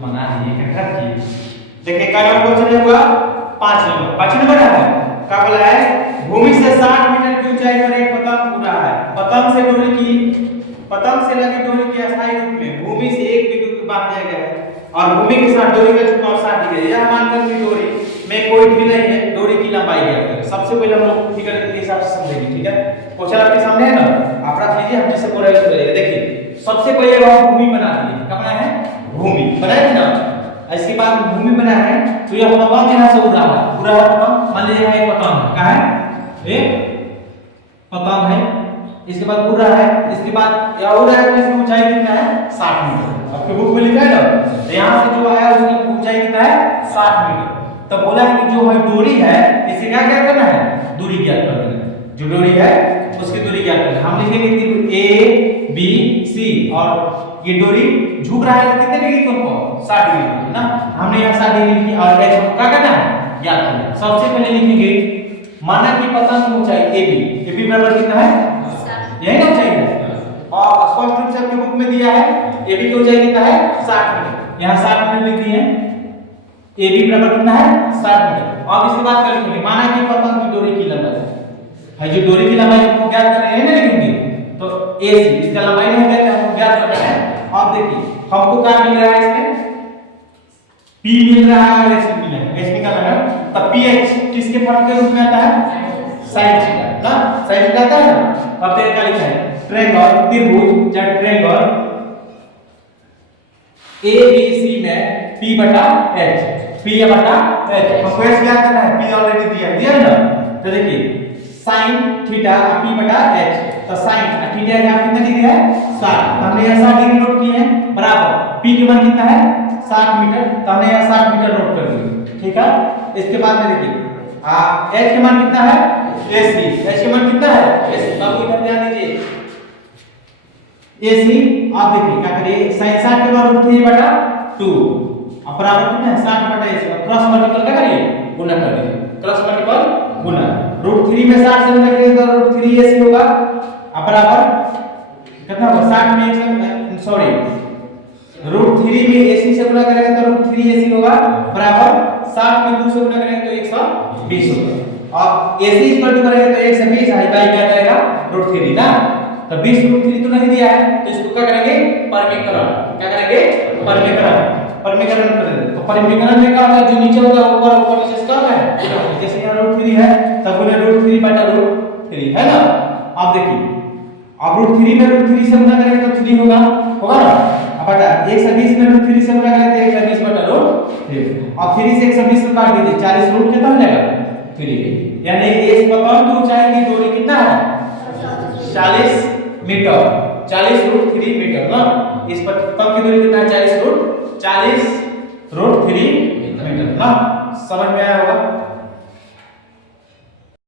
मंगा दिए क्या किए। देखिए क्या नंबर क्वेश्चन हुआ 5 नंबर है। क्या बोला है भूमि से 60 मीटर की ऊंचाई पर एक पतंग उड़ रहा है। पतंग से लगी डोरी के अस्थायी रूप में भूमि से 1 मीटर की बात दिया गया है और भूमि के साथ डोरी का झुकाव 60 डिग्री है। यह मानकर कि डोरी में कोई ढील नहीं है, डोरी की लंबाई ज्ञात करें। सबसे पहले हम लोग फिगर के हिसाब से समझेंगे, ठीक है। क्वेश्चन आपके सामने है ना, आप रख लीजिए, हम जैसे कोरिलेट करेंगे। देखिए सबसे पहले हम भूमि बना दिए। क्या बनाया है भूमि बनाए थे ना। इसके बाद भूमि बनाया है तो यह पतंग यहां से उड़ रहा है, पूरा पतंग मान लीजिए एक पतंग है। क्या है एक पतंग है, इसके बाद उड़ रहा है, इसके बाद यह उड़ रहा है तो इसकी ऊंचाई कितना है 60 मीटर। आपके बुक में लिखा है ना, तो यहां से जो आया उसकी ऊंचाई कितना है 60 मीटर। तो बोला है कि जो है डोरी है इसे क्या क्या करना है दूरी ज्ञात करनी है। जो डोरी है उसकी दूरी ज्ञात करनी है। हम लिखेंगे कि A B C और ये डोरी झुक रहा है कितने डिग्री को 60 डिग्री ना। हमने यहां 60 डिग्री लिखी और h को क्या करना है ज्ञात करना है। सबसे पहले लिखेंगे माना कि पतंग की ऊंचाई AB बराबर कितना है यही ना ऊंचाई है और स्पष्ट रूप से आपके बुक में दिया है AB की ऊंचाई कितना है 60 मीटर। यहां 60 मीटर लिख दिए हैं। AB बराबर कितना है 60 मीटर। अब इसके बाद क्या लिखेंगे माना कि पतंग की डोरी की लंबाई है, जो डोरी की लंबाई हमको ज्ञात करनी है ना लिखेंगे तो AC इसका लंबाई नहीं ज्ञात हमको ज्ञात करना है। अब देखिए हमको क्या मिल रहा है इसमें P मिल रहा है और H मिल रहा है। H निकालना है तब PH किसके फलन के रूप में आता है sin थीटा ना, sin थीटा आता है ना। अब देखिए क्या लिखा है ट्रायंगल त्रिभुज या ट्रायंगल ABC में P/H P/H हमको H क्या करना है P ऑलरेडी दिया है ना। तो देखिए sin थीटा P/H तो sin थीटा यहां कितना डिग्री है 60। हमने यहां 60 डिग्री नोट किए हैं बराबर P के मान कितना है 60 मीटर। तो हमने यहां 60 मीटर नोट कर दिए, ठीक है। इसके बाद में देखिए H के मान कितना है AC, H के मान कितना है AC। बाबू इधर ध्यान दीजिए AC आप देखिए क्या करिए sin 60 के मान √3/2 अब बराबर कितना है 60/AC। अब क्रॉस मल्टीपल क्या करिए गुना कर दीजिए, क्रॉस मल्टीपल गुना √3 में 60 से गुना करेंगे तो √3AC होगा। अब बराबर कितना होगा 60 में सॉरी √3 में AC से गुना करेंगे तो √3AC होगा बराबर 60 में 2 से गुना करेंगे तो 120 होगा। अब AC इक्वल टू करेंगे तो 120 हाई बाई क्या जाएगा √3 ना। तो 20 √3 तो नहीं दिया है तो इसको क्या करेंगे परमीकरण, क्या करेंगे परमीकरण करेंगे। तो परमीकरण में क्या होगा जो नीचे होगा ऊपर ऊपर नीचे क्या है जैसे यहां √3 है तब गुना √3/√3 है ना। अब देखिए अब √3 में √3 से गुना करेंगे तो 3 होगा ना। अब बटा 120 में √3 से गुना करेंगे तो 120/√3। अब 3 से 120 को काट दीजिए 40 रूट कितना हो जाएगा 3। यानी इस पतंग की ऊंचाई की दूरी कितना है 40 मीटर, 40√3 मीटर ना। इस पतंग की दूरी कितना है 40√3 मीटर ना। समझ में आया होगा।